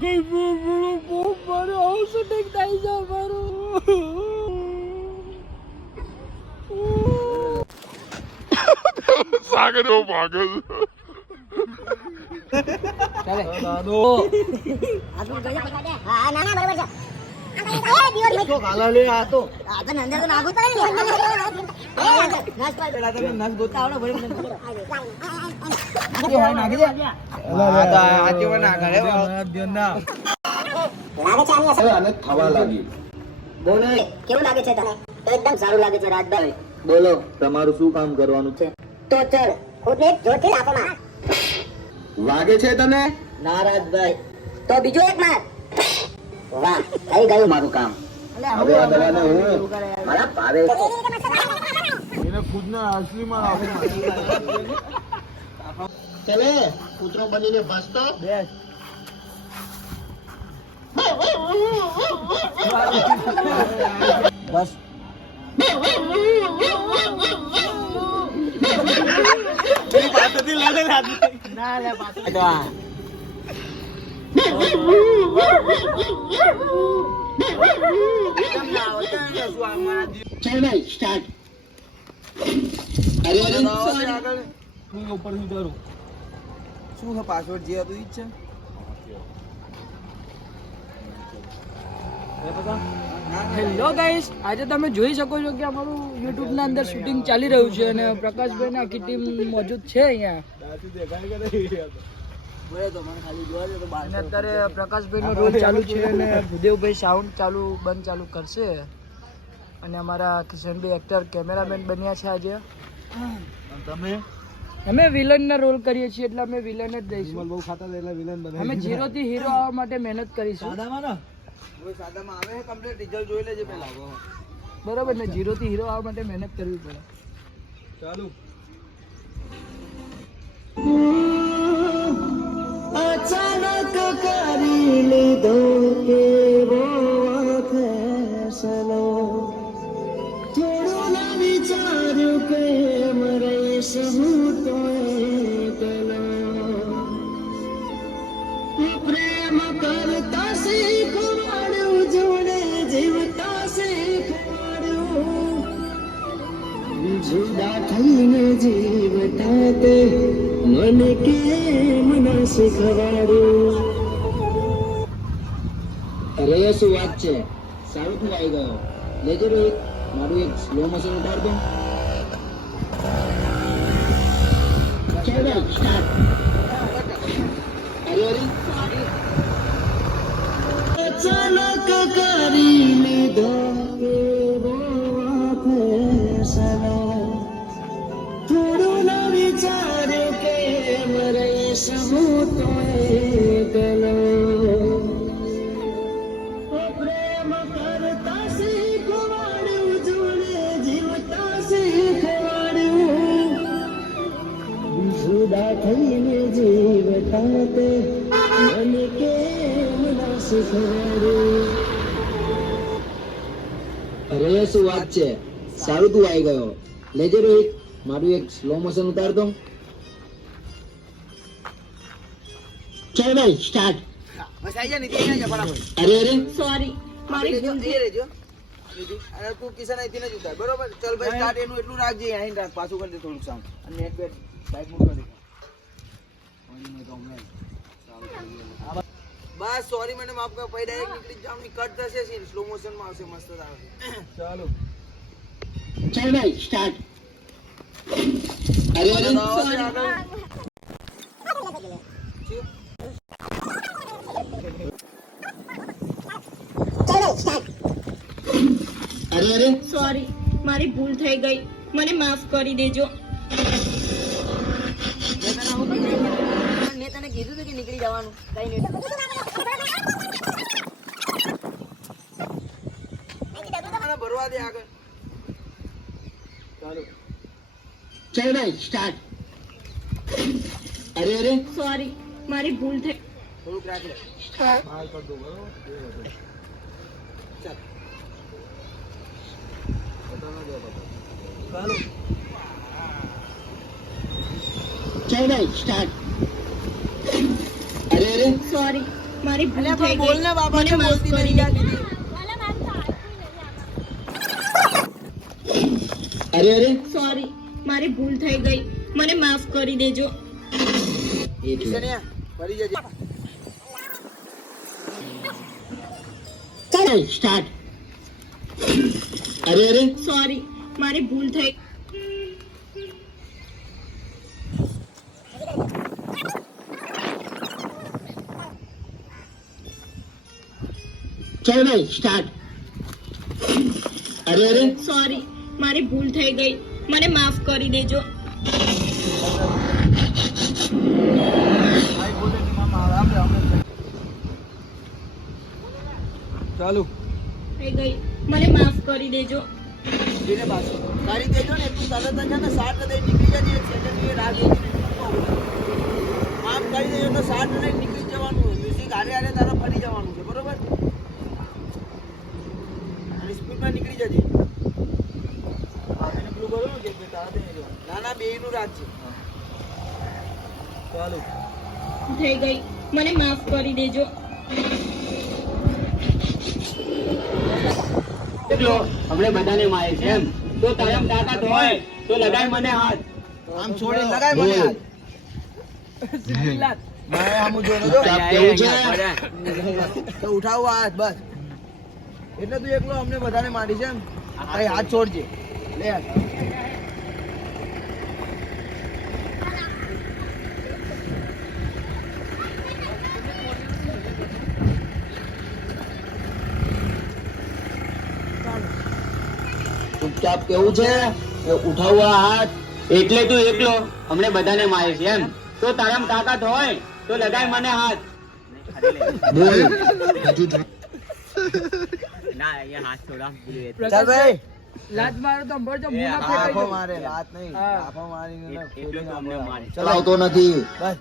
કઈ બહુ મારું હાઉસ શૂટિંગ થઈ જાય મારું. સાગર એવો પાગલ. ચાલે દાદો આજુ ગળે પકડા દે. હા ના ના બરાબર છે. આ દિવસ તો કાલા લે આ તો આ તો અંદર તો નાગુ પડે ને. નાસ પાડ. પેલા તમે નસ ગોતા આવડો ભરી મને કે હાય નાખી દે. આ તો આ કેવા ના કરે ધ્યાન ના લાગે છે આની અસર. આને થવા લાગી. બોલે કેવું લાગે છે તને? એકદમ સારું લાગે છે રાજભાઈ. બોલો તમારું શું કામ કરવાનું છે તો ચલ ખુદને જોરથી લાફો માર. લાગે છે તને? ના રાજભાઈ. તો બીજો એક માર. વાહ થઈ ગયું મારું કામ. હવે આ દવાને હું મારા ભાવે એને ખુદને અસલીમાં રાખો ચલે કૂતરો બનીને ભસતો. બેસ બસ ના લે પાછળ ચાલ ભાઈ સ્ટાર્ટ. અરે અરે હું ઉપર થી ડરું શું છે પાસવર્ડ જે હતું ઈ જ છે હેલો ગાઈસ, આજે તમે જોઈ શકો છો કે અમારું YouTube ના અંદર શૂટિંગ ચાલી રહ્યું છે અને પ્રકાશભાઈ આખી ટીમ મોજૂદ છે અહીંયા. અને અત્યારે પ્રકાશભાઈ નો રોલ ચાલુ છે અને ભૂદેવભાઈ સાઉન્ડ ચાલુ બંધ ચાલુ કરશે અને અમારા કિશનભાઈ એક્ટર કેમેરામેન બન્યા છે આજે. તમે અમે વિલન ના રોલ કરીએ છીએ એટલે અમે વિલન જ દઈશું. બહુ ખાતા હતા એટલે વિલન બને અમે 0 થી હીરો આવવા માટે મહેનત કરીશું. સાદામાં ને કોઈ સાદામાં આવે છે કમ્પ્લીટ રિઝલ્ટ જોઈ લેજે પહેલા બરોબર ને? 0 થી હીરો આવવા માટે મહેનત કરવી પડે. ચાલુ અચાનક કરી લીધો કેવો ફેસલો, થોડું ના વિચાર્યું કે રહીશ હું તો એકલો. પ્રેમ કરતા શીખવાડ્યું, જોડે જીવતા શીખવાડ્યું, જુદા થઈને જીવતા તે મને કેમ ના શીખવાડ્યું. અરે શું વાત છે, સારું તું આવી ગયો. લેજો રોહિત, મારું એક સ્લો મોશન ઉતાર દો. ચાલ સ્ટાર્ટ. અરે અરે અચાનક કરી લીધો કેવો ફેસલો, થોડું ના વિચાર્યું કે રહીશ હું તો એકલો. પ્રેમ કરતા શીખવાડ્યું, જોડે જીવતા શીખવાડ્યું, જુદા થઈને જીવતા તે મને કેમ ના શીખવાડ્યું. અરે શું વાત છે, સારું તું આવી ગયો. લેજે રોહિત, મારું એક સ્લો મોશન ઉતાર દો. ચાલ ભાઈ સ્ટાર્ટ. બસ આવી જા નીતિ આવી જા ફટાફટ અરે અરે સોરી મારી રેજો નીતિ અને તું કિશન અહીંથી જ ઉતાર બરોબર. ચાલ ભાઈ સ્ટાર્ટ એનું એટલું રાખજે અહીં રાખ પાછું કરી દે થોડુંક સાઉન્ડ અને નેટ બેટ સાઈડ મૂવ કરી દે. બસ સોરી મને માફ કર પછી ડાયરેક્ટ નીકળી જ જાવ ની કટ થશે સીન સ્લો મોશન માં આવશે મસ્ત આવશે. ચાલો ચાલ ભાઈ સ્ટાર્ટ. અરે અરે અરે અરે સોરી મારી ભૂલ થઈ ગઈ, મને માફ કરી દેજો. મેં તને કીધું હતું કે નીકળી જવાનું. કઈ નહીં. ભરવા દે આગળ. ચાલો ચાલ ભાઈ સ્ટાર્ટ. અરે અરે સોરી મારી ભૂલ થઈ. થોડુંક રાખ લે. બહાર કર દો બરોબર. ચાલ ચાલો ચાલ ભાઈ સ્ટાર્ટ. અરે અરે સોરી મારી ભૂલ અલ્યા થઈ પણ બોલ ગઈ ને બાબા, મને ને માફ બોલતી કરી નહીં દે યાર દીદી. અરે અરે સોરી મારી ભૂલ થઈ ગઈ મને માફ કરી દેજો એટલે કિશનિયા, ફરી જજે. ચાલો સ્ટાર્ટ. અરે અરે સોરી મારી ભૂલ થઈ ચાલો સ્ટાર્ટ. અરે અરે સોરી મારી ભૂલ થઈ ગઈ મને માફ કરી દેજો ભાઈ બોલે કે મામા આપણે ચાલુ થઈ ગઈ મને માફ કરી દેજો ધીરે પાછો કરી દેજો ને એટલું તરત જ છે ને સાત લઈ નીકળી જજે. એક સેકન્ડ રાહ જોઈ આમ કરી દેજો તો સાત લઈ નીકળી જવાનું. મ્યુઝિક હારે હારે તારા ફરી જવાનું છે, બરોબર? અને સ્પીડમાં નીકળી જજે. આપીને પેલું કરો ને કે તારા થઈ જવાનું. ના ના, બેયનું રાજ છે. ચાલો. થઈ ગઈ મને માફ કરી દેજો એકલો આપણે બધાને મારે છે એમ તો તારમ તાકાત હોય તો લગાય મને હાથ. આમ છોડી લગાય મને હાથ. મારે આમ જોડો જો. કેવું છે તો ઉઠાવો હાથ બસ. એટલે તું એકલો અમને બધાને મારી છે એમ? કઈ હાથ છોડજે. લે હાથ. ચૂપચાપ કેવું છે કે ઉઠાવવા હાથ. એટલે તું એકલો અમને બધાને મારે છે એમ તો તારામ તાકાત હોય તો લગાય મને હાથ. બોલ હજુ ચાલ ભાઈ. લાત મારો તો અંબર તો મું ના આંખો ફેંકાઈ મારે, લાત નહીં. હા. આંખો મારીને ને એટલું ખોલીને તો અમને આંખો મારે. મારે. ચલાવતો નથી. બસ.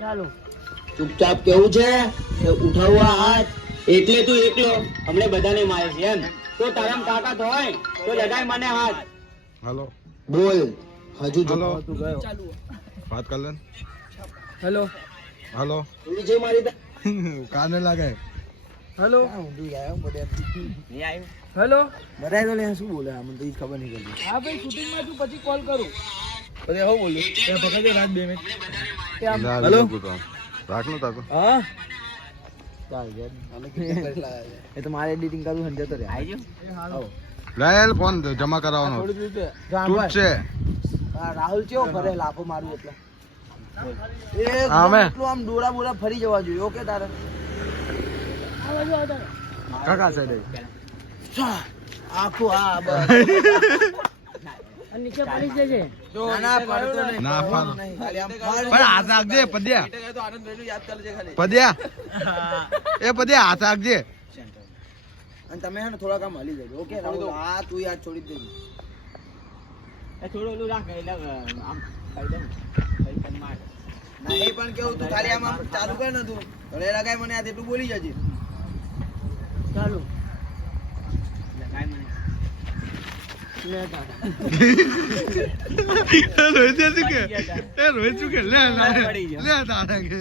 ચાલો ચૂપચાપ કેવું છે કે ઉઠાવવા હાથ. એટલે તું એકલો અમને બધાને મારે છે એમ તો તારામ તાકાત હોય તો લગાય મને હાથ. हेलो બોલ હજુ हेलो ચાલુ बात कर लें હેલો हेलो જોડી છે મારી તા- काने लगे હેલો આ ઊંધું જાય હો બધે. હેલો બધાય તો લે શું બોલે આમને તો ઈ જ ખબર નહીં પડતી. હા ભાઈ શૂટિંગમાં તું પછી કોલ કરું બધે હું બોલું? એ પકડજો રાત 2 મિનિટ. કે આમ हेलो? राख लो ताको હા ચાલ યાર આને કેટલા પૈસા લાગ્યા છે? એ તો મારે એડિટિંગ કરવું હંજે તો રે. આવો. लायल फोन जमा करावनो થોડું જોઈતું હે. જો આમ टूट ભાઈ. से આ રાહુલ ચેવો ફરે લાફો મારું એટલે આમે. એટલું આમ ડોરા બોરા ફરી જવા જોઈએ. ઓકે તારે काका से दे આખું હા બસ. નીચે પડી જજે ના ના પડતો નહીં. ના પડવાનું ફાડો. નહીં. ખાલી આમ ફાડ. पर हाथ आग दे पदिया આનંદ ભાઈનું યાદ કરજે ખાલી. पदिया ए पदिया हाथ आग दे અને તમે હે ને થોડાક આમ હલી જજો. ઓકે રાહુલ, હા તું યાદ છોડી જ દેજે. ના એ પણ કેવું તું ખાલી આમ આમ ચાલુ કર ને તું ગળે લગાય મને યાદ એટલું બોલી જજે. ચાલુ रोहित चुके ए रोहित चुके ले ले तारा के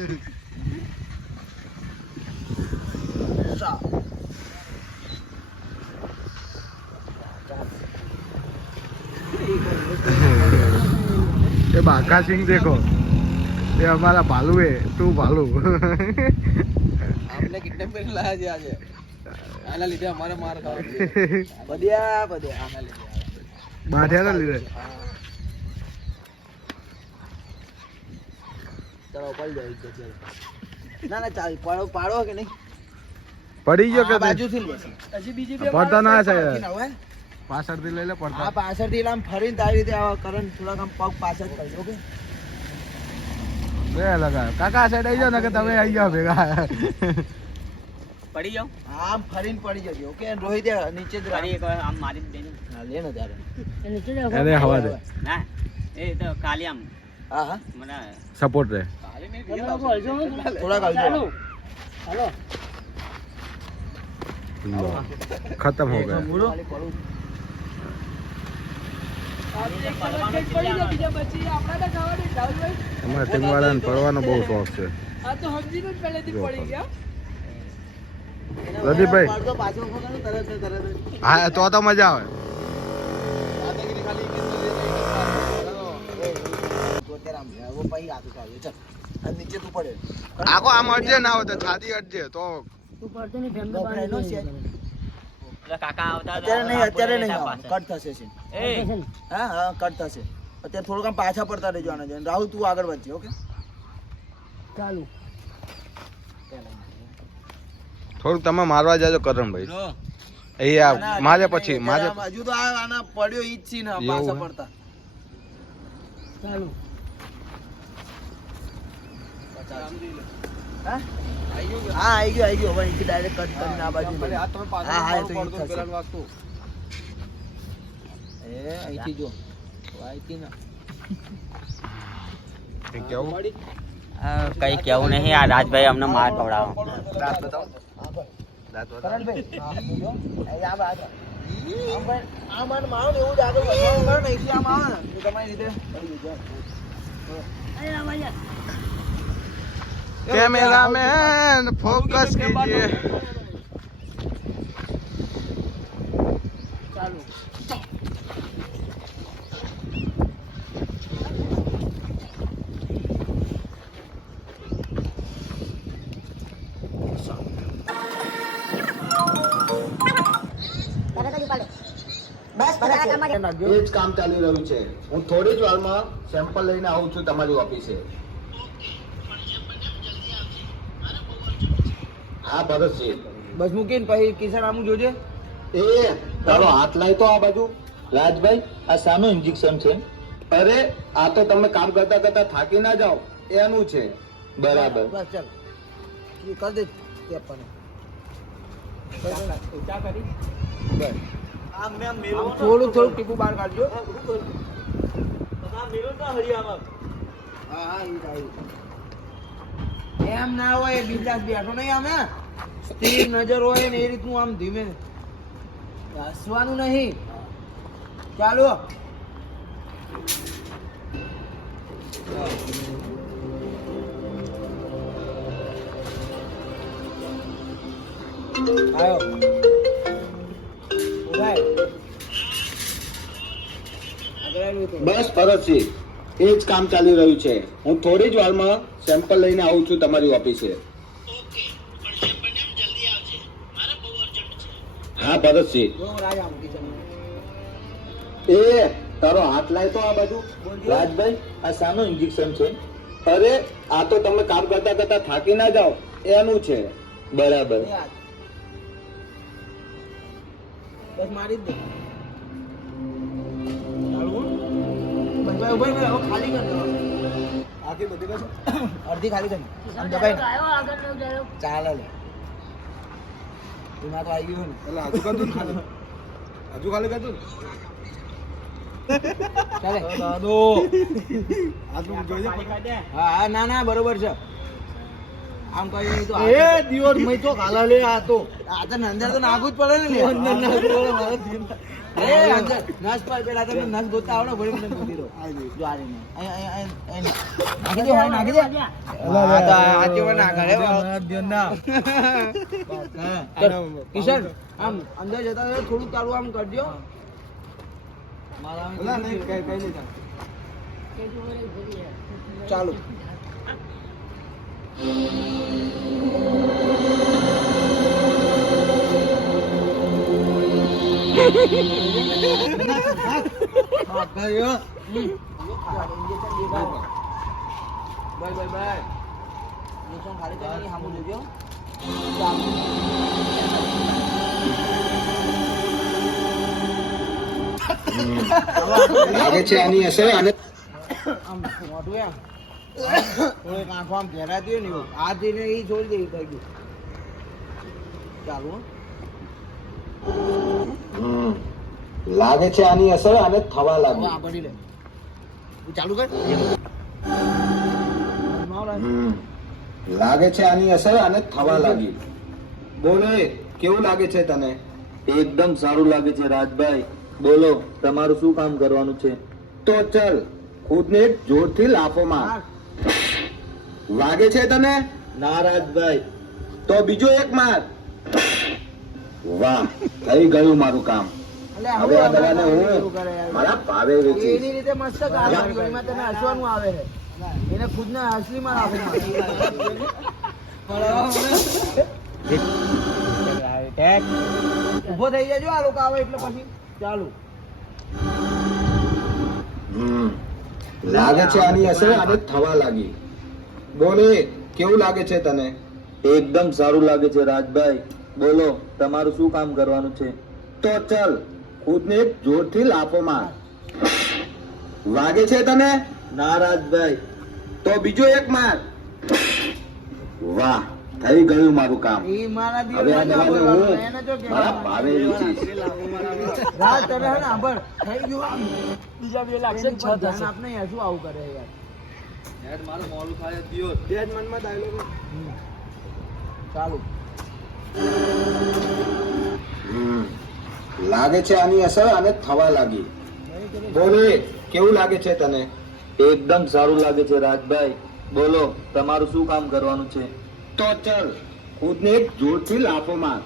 ये बाका सिंह देखो ये हमारा भालू है तू भालू આપણે કિડનેપ કરીને લાયા છે આજે. આના લીધે અમારે માર ખાવો છે. બધ્યા બધ્યા આના લીધે. बाढ़िया ना लीधे ચાલો પડી જાય એક જગ્યાએ. ના ના ચાલ પાડો પાડો કે નહીં? पड़ी जो આ के બાજુથી લે. હજી બીજી બે પડતા ના છે બાકી ના હોય. પાછળ થી લઈ લે આ પડતા પાછળથી આમ ફરીને તારી રીતે આવા કરંટ થોડાક આમ પગ પાછળ જ કરજો. ઓકે બે લગા કાકા સાઈડ આવી જાવ ને કે તમે આવી જાવ ભેગા પડી જાઉં આમ ફરીને પડી જજો. ઓકે રોહિત નીચે જ રાખ. આમ મારી દેજો હા, લે ને તારે. નીચે એને હવા દે ના એ તો કાલી આમ હા હા મને સપોર્ટ રે થોડાક હલજો. હેલો लो खत्म हो गया ખાલી પડું. અમારા ટીમવાળાને પડવાનો બહુ શોખ છે. પ્રદીપભાઈ. પાડતો પાછો ઉભો કરો, તરત જ. હા તો મજા આવે. દાદાગીરી ખાલી એક જ કરી તો અત્યારે આમ છે. હવે પછી હાથું ખાવી. ચાલ. આ નીચે તું પડે. આખો આમ અડજે ના હોય તો છાતી અડજે તો ગભરાય નો છે. અત્યારે નહીં આવવાનું. કટ થશે છે. હા કટ થશે. અત્યારે થોડુંક આમ પાછા પડતા રહેજો આને જોઈને. રાહુલ તું આગળ વધજે. ઓકે ચાલુ. થોડુંક તમે મારવા જાજો કરણભાઈ. અહીંયા મારે પછી મારે હજુ તો આના પડ્યો ઈ જ છે ને પાછા પડતા. ચાલુ. હા આવી ગયો હવે અહીંથી ડાયરેક્ટ કટ કરીને આ બાજુ લઈ. હા એ તો ઈ જ થશે. અહીંથી જો અહીંથી ના કેવું કઈ કેવું નહીં. આ રાજભાઈ અમને માર ખવડાવો. कैमरामैन फोकस कीजिए. બસ બધા કામ માટે એ જ કામ ચાલી રહ્યું છે. હું થોડી જ વારમાં સેમ્પલ લઈને આવું છું તમારી ઓફિસે. હા ભરતજી. બસ મૂકીને પછી કિશન આમું જોજે. એ તારો હાથ લાય તો આ બાજુ. રાજભાઈ આ શાનું ઇન્જેક્શન છે? અરે આ તો તમે કામ કરતા કરતા થાકી ના જાઓ એનું છે. બરાબર. બસ ચાલ કર દે ટેપ પર. થોડું ટીપું બહાર કાઢજો. હા એમ ના હોય બિંદાસ બેઠો નહીં. આમે સ્થિર નજર હોય ને એ રીતનું આમ ધીમે હસવાનું નહીં. ચાલો આવ્યો. બસ ભરતજી એ જ કામ ચાલી રહ્યું છે. હું થોડી જ વારમાં સેમ્પલ લઈને આવું છું તમારી ઓફિસે. હા ભરતજી. એ તારો હાથ લાય તો આ બાજુ. રાજભાઈ આ શાનું ઇન્જેક્શન છે? અરે આ તો તમે કામ કરતા કરતા થાકી ના જાઓ એનું છે. બરાબર. બસ મારી જ દે. ખાલી કર દો. આખી બધી કર. અડધી ખાલી કરી. આમ દબાઈ ચાલે લે. એમાં તો આવી ગયું ને. હજુ ખાલી કરતું ચાલે દાદો. હા ના ના બરોબર છે. આમ કઈ તો એ દિવસ મય તો ખાલા લે. આ તો અંદર તો નાખવું જ પડે ને. અંદર નાખવું એ અંદર નસ પર પેલા તમે નસ ગોતા આવડો ભરી મને ગોતી દો. જો આ રહી અહીં નાખી દો. નાખી દે. હા તો આજે પણ ના કરે કિશન. આમ અંદર જતા થોડું તારું આમ કરજો. ચાલુ. લાગે છે આની અસર અને મોઢું એમ થોડીક આંખો આમ ઘેરાતી હોય ને એવું. આ જઈને એ છોડી દે થઈ ગયું. ચાલુ. લાગે છે આની અસર અને થવા લાગી. આ પડી લે. ચાલુ કર. લાગે છે આની અસર અને થવા લાગી. બોલે કેવું લાગે છે તને? એકદમ સારું લાગે છે રાજભાઈ. બોલો તમારું શું કામ કરવાનું છે? તો ચલ ખુદને જોરથી લાફો માર. વાગે છે તને? નારાજભાઈ. તો બીજો એક માર. વાહ, થઈ ગયું મારું કામ. હવે આ દવાને હું મારા ભાવે વેચીશ. એની રીતે મસ્ત ગાળો એમાં તને હસવાનું આવે છે. એને ખુદને અસલીમાં લાફો ઉભો થઈ જજો આ લોકો આવે એટલે પછી ચાલુ. લાગે છે આની અસર આને થવા લાગી. બોલે કેવું લાગે છે તને? એકદમ સારું લાગે છે રાજભાઈ. બોલો તમારું શું કામ કરવાનું છે? તો ચલ ખુદને જોરથી લાફો માર. વાગે છે તને? નારાજભાઈ. તો બીજો એક માર. વાહ, થઈ ગયું મારું કામ. ઈ મારા હવે આ દવાને હું એને જો કે મારા ભાવે વેચીશ. રાત તને હે ને આંભળ થઈ ગયું આમ. બીજા બે લાગશે ને 6 થશે. આપણે યાર શું આવું કરે યાર. ચાલુ. લાગે છે આની અસર આને થવા લાગી. બોલે કેવું લાગે છે તને? એકદમ સારું લાગે છે રાજભાઈ. બોલો તમારું શું કામ કરવાનું છે? તો ચલ ખુદને જોરથી લાફો માર.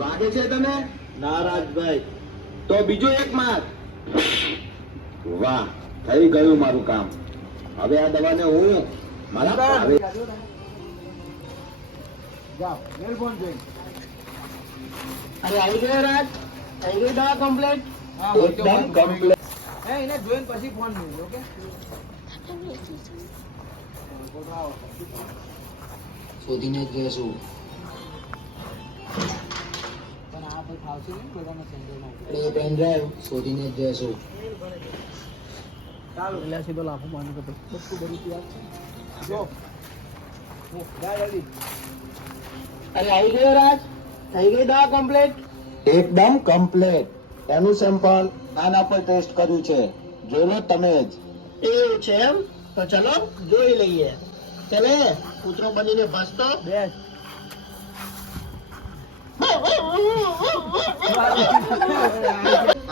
વાગે છે તને? નારાજભાઈ. તો બીજો એક માર. વાહ, થઈ ગયું મારું કામ. હવે આ દવાને હું મારા ભાવે જાઓ મેલ ફોન જોઈ. અરે આવી ગયો રાજ, થઈ ગઈ દવા કમ્પ્લીટ. હા એકદમ કમ્પ્લીટ. હે એને જોઈને પછી ફોન મેળજો ઓકે. શોધીને જ જઈશું. પણ આ ભાઈ ફાવશે નહીં બધાને સેન્ટરમાં. એ પેન ડ્રાઈવ શોધીને જ જઈશું. ચાલો એટલે સીધો લાફો મારનો તો બધું બધું તૈયાર છે. જો જા જલ્દી. અરે આવી ગયો રાજ, થઈ ગઈ દવા કમ્પ્લીટ. એકદમ કમ્પ્લીટ. એનું સેમ્પલ આના પર ટેસ્ટ કર્યું છે. જોઈ લો તમે જ. એવું છે એમ? તો ચલો જોઈ લઈએ. ચલે કૂતરો બનીને ભસતો. બેસ.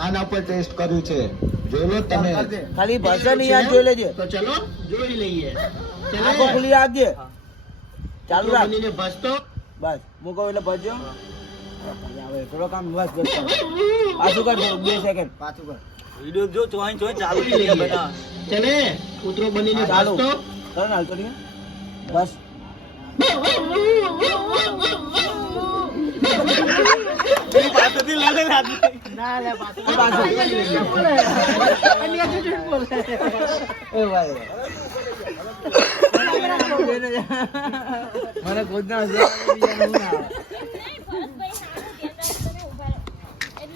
આના પર ટેસ્ટ કર્યું છે. જોઈ લો તમે જ. ખાલી ભાષાની યાદ જોઈ લેજે. તો ચલો જોઈ લઈએ. આંખો ખુલ્લી રાખજે. ચાલુ રાખ. બનીને ભસતો. બસ મૂકો એટલે ભરજો. હવે થોડો કામ બસ બસ પાછું કર 2 સેકન્ડ પાછું કર. વિડિયો જો ચોઈ ચાલુ થઈ ગયા બેટા. ચલે કૂતરો બનીને ચાલુ ભસતો. કરો ને હાલતો નહીં બસ. ના લે પાછું એ ભાઈ મને ખુદ ના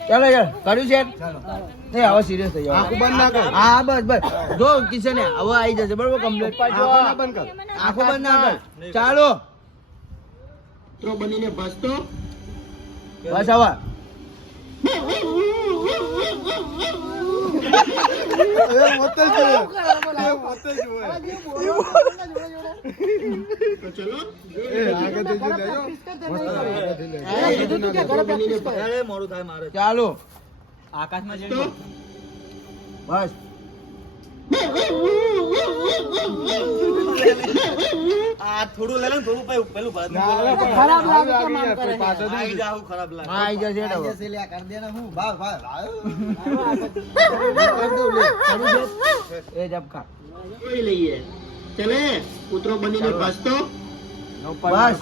ચાલો યાર કર્યું છે નહીં હવે સિરિયસ થઈ જાવ. આંખો બંધ ના કર. હા બસ બસ જો કિશન હવે આવી જશે બરોબર કમ્પ્લીટ. આંખો બંધ કર. આંખો બંધ ના કર. ચાલો કૂતરો બનીને ભસતો. બસ હવે તો ચલો ચાલો આકાશમાં જઈને બસ આ થોડું લે લે થોડું પેલું ખરાબ લાગે કેમ આમ કરે આવી જાવ ખરાબ લાગે. હા આવી જશે હેડો એ જબ ખા જોઈ લઈએ. ચલે કૂતરો બનીને ભસતો. બસ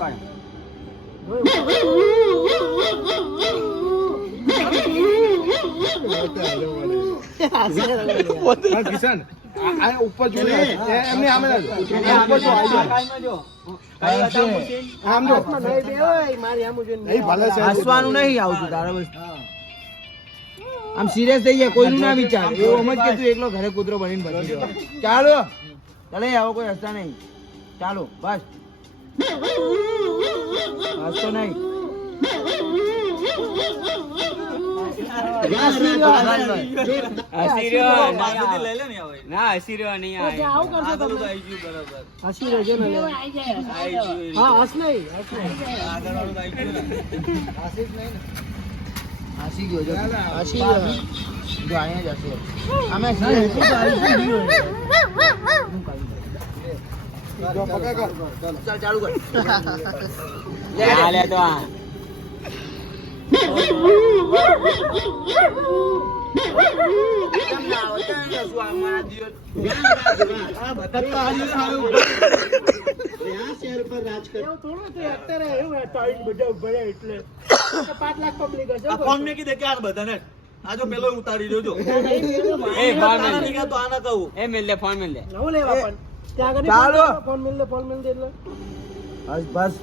કિશન આ ઉપર જોઈએ એમને આમે ઉપર જો આમ જો નહીં ભલે છે હસવાનું નહીં આવતું તારે બસ આમ સિરિયસ થઈ જાય કોઈનું ના વિચાર એવું સમજ કે તું એકલો ઘરે કૂતરો બનીને ભરી દેવા. ચાલો ચાલે આવો કોઈ હસતા નહીં. ચાલો બસ હસતો નહીં. આસી ગયો જો આસી જો અહીંયા જ હશે અમે ચાલ ચાલુ કર લે તો આ કેમ ના આવે કેમ ના શું અમારા દિવસ આ બતા શહેર પર રાજ કર આ ફોન મેં કીધે કે આ બધાને આ જો પેલો ઉતારી દેજો એ ફોન મેલ નહીં કે તો આના કહું એ મેલ લે ફોન મેલ લે ચાલો બસ બસ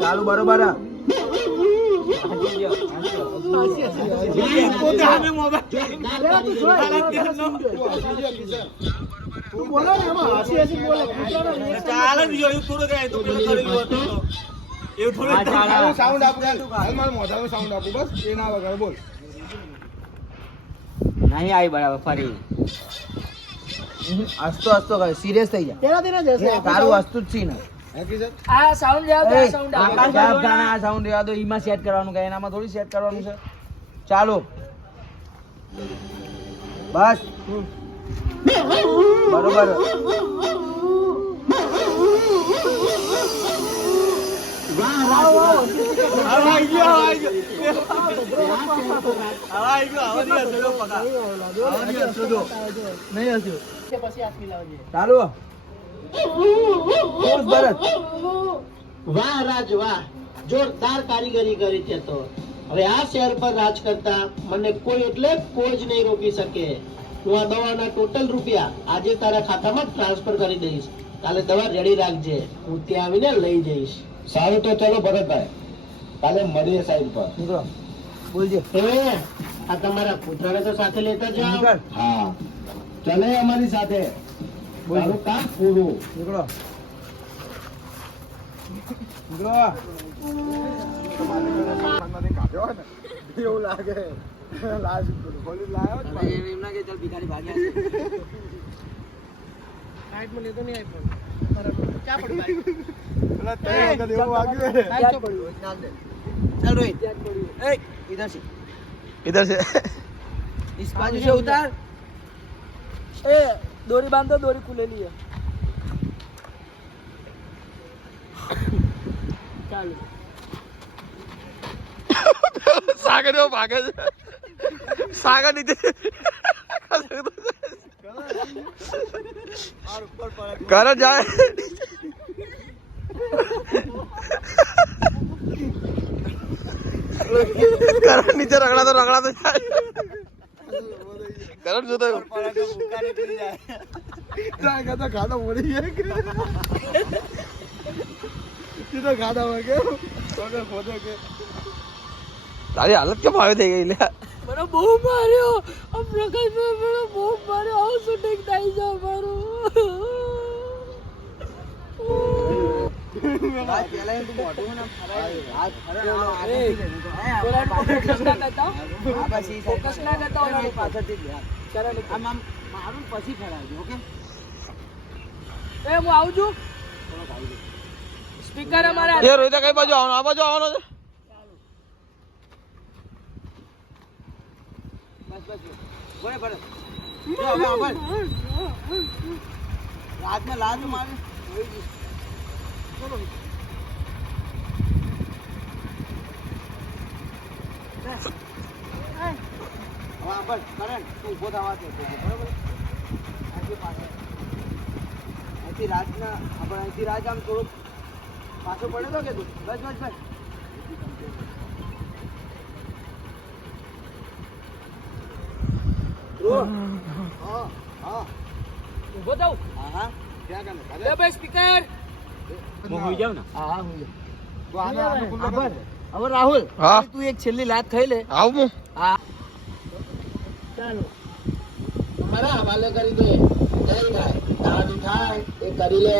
ચાલુ બરોબર ચાલે બીજો એવું થોડું કઈ તો પેલો કરી લો તો એવું થોડું સાઉન્ડ આપું હાલ મોઢાનું સાઉન્ડ આપું બસ એ ના વગાડ બોલ નહીં આવી બરાબર ફરી હસતો હસતો કરે સિરિયસ થઈ જા તારું હસતું જ છે ને આ સાઉન્ડ યાદ આ સાઉન્ડ આ સાઉન્ડ રેવા દો ઈમાં સેટ કરવાનું કે એનામાં થોડી સેટ કરવાનું છે ચાલો બસ બરોબર ચાલો ભરત વાહ રાજ વાહ જોરદાર કારીગરી કરી છે તો હવે આ શહેર પર રાજ કરતા મને કોઈ એટલે કોઈ જ નહીં રોકી શકે હું આ દવાના ટોટલ રૂપિયા આજે તારા ખાતામાં ટ્રાન્સફર કરી દઈશ કાલે દવા રેડી રાખજે હું ત્યાં આવીને લઈ જઈશ સારું તો ચલો ભરતભાઈ કાલે મળીએ સાઈડ પર નીકળો બોલજે આ તમારા પુત્રને તો સાથે લેતા જાઓ નીકળ હા ચલે અમારી સાથે તારું કામ પૂરું નીકળો નીકળો એવું લાગે લાજ બોલી લાયો જ ભાઈ. એમ ના કે ચાલ ભિખારી ભાગ્યા પેલા ત્રણ વખત એવું વાગ્યું ને. चल रोहित ए इधर से इस बाजू से उतार ए दोरी बांध दो दोरी खुलेली है ચાલો સાગર એવો ભાગે છે સાગર નીચે કરે જાય કરણ નીચે રગડાતો જાય કરણ જોતો ખાધો મળી જાય સીધો ખાધા માં કે તારી હાલત કેમ આવી થઈ ગઈ લે મને બહુ માર્યો આ પ્રકાશ મને બહુ માર્યો આવું શૂટિંગ થઈ જાય મારું आज पहले तू मोटू ना आज ફોકસ ના કરતા પછી ફોકસ ના કરતા ઓલા પાછળથી જ ચાલો આમ આમ મારું પછી ફેરાવજો ઓકે એ હું આવું છું સ્પીકર અમારે એ રોહિતા કઈ બાજુ આવવાનો આ બાજુ આવવાનો છે બસ બસ બોલે પડે જો હવે આભાર રાતમાં લાજ મારે હોઈ ગઈ ચલો હવે આભાર કરણ તું ઉભો થવા દે બરાબર અહીંથી પાછળ અહીંથી રાજના આપણે અહીંથી રાજ આમ થોડુંક પાછો પડે તો કે તું બસ બસ બસ હા હા ઉભો થાવ હા હા ક્યાં કામ એ ભાઈ સ્પીકર હું હોઈ જાઉં ને હા હા હું આભાર હવે રાહુલ હા. તું એક છેલ્લી લાત ખાઈ લે આવું હું હા ચાલો મારા હવાલે કરી દે જય ભાઈ તારાથી થાય એ કરી લે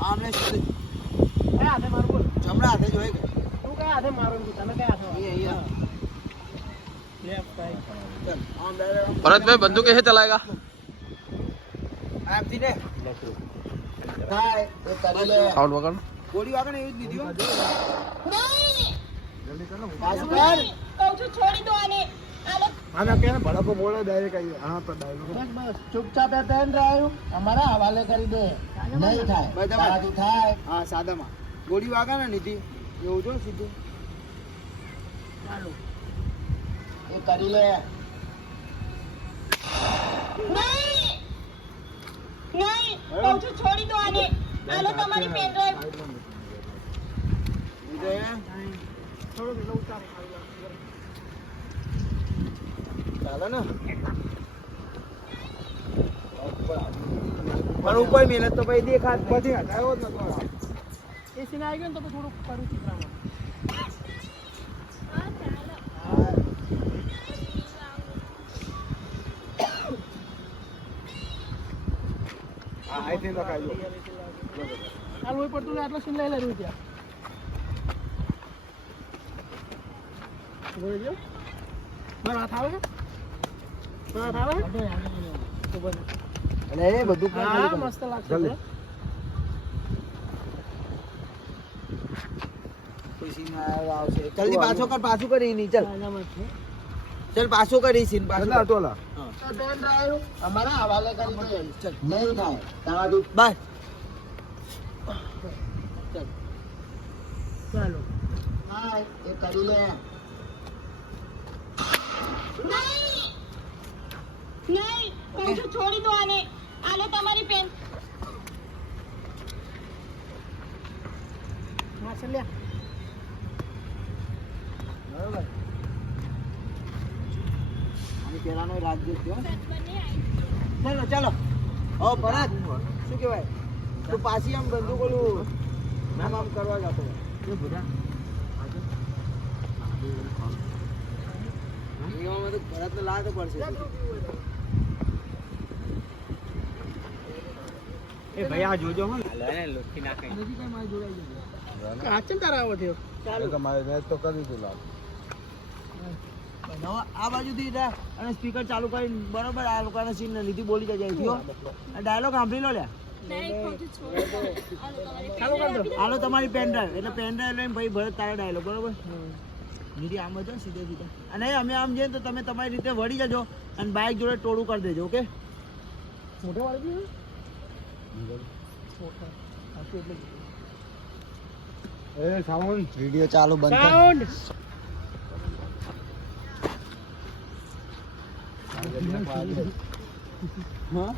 આમને સીધે એ હાથે મારું બોલ જમણા હાથે જોઈ ગયો તું કયા હાથે મારું છું તમે કયા હાથે અહીંયા લેફ્ટ રાઈટ ચલ આમ ડાયરેક્ટ भरत भाई बंदूक कैसे चलाएगा આમથી ને થાય એ કરી લે साउंड वगैरह ગોળી વાગે ને એવી જ લીધી હો. નહીં જલ્દી કર ને. પાછું કર. કહું છું છોડી દો આને આલો આના કે ભડકો બોલે ડાયરેક્ટ આવી હા તો ડાયલોગ બસ બસ ચૂપચાપ એ પેન રહ્યું અમારા હવાલે કરી દે નહીં થાય બરાબર. તારાથી થાય હા સાદામાં ગોળી વાગે ને નીતિ એવું જો સીધું એ કરી લે નહીં નહીં કહું છું છોડી દો આને આલો તમારી પેન ડ્રાઈવ ચાલે ને પણ ઉપર મહેનત તો પછી દેખાત પછી હટાયો જ નતો એસી આવી ગયો ને તો પછી થોડું કરું ચિત્રામાં આઈ થિંક લખાયો આ લોહી પડતું આટલો સીન લઈ લે રૂપિયા બોલજો મારા હાથ આવે મારા હાથ આવે અને એ બધું કામ હા કરી મસ્ત લાગશે જલ્દી. કોઈ સીન આવશે જલ્દી પાછો કર પાછું કરી ની ચાલ છે ચાલ પાછો કરી સીન પાછો કેટલા કર. ટોલા પેન રહ્યું અમારા હવાલે કરી દે ચાલ નહીં થાય તારાથી બસ ચાલો હા એ કરી લે નહીં નહીં કહું છું છોડી દો આને આલો તમારી પેન હા ચાલ્યા બરોબર અને પેલાનો રાજ્ય છે હો. ચાલો ચાલો હો ભરત શું કહેવાય તું પાછી આમ બંદૂક ઓલું આમ કરવા જતો શું બધા એવામાં તો ભરતને લાગ પડશે એ ભાઈ આ જોજો હો કાચન તારા આવો થયો ચાલો તમારે મેચ તો કરી દીધું લાગ નવા આ બાજુથી જા અને સ્પીકર ચાલુ કરીને બરોબર આ લોકોના સીન લીધી બોલી જાય થયો ડાયલોગ સાંભળી લો લ્યા ચાલુ કર દો હાલો તમારી પેન ડ્રાઈવ એટલે પેન ડ્રાઈવ લઈને ભાઈ ભરત તારા ડાયલોગ બરોબર નીતિ આમ જ સીધે સીધા અને અમે આમ જઈએ તો તમે તમારી રીતે વળી જજો અને બાઇક જોડે ટોળું કરી દેજો ઓકે મોટો વાળી એ સાઉન્ડ વિડિયો ચાલુ બંધ કર સાઉન્ડ હા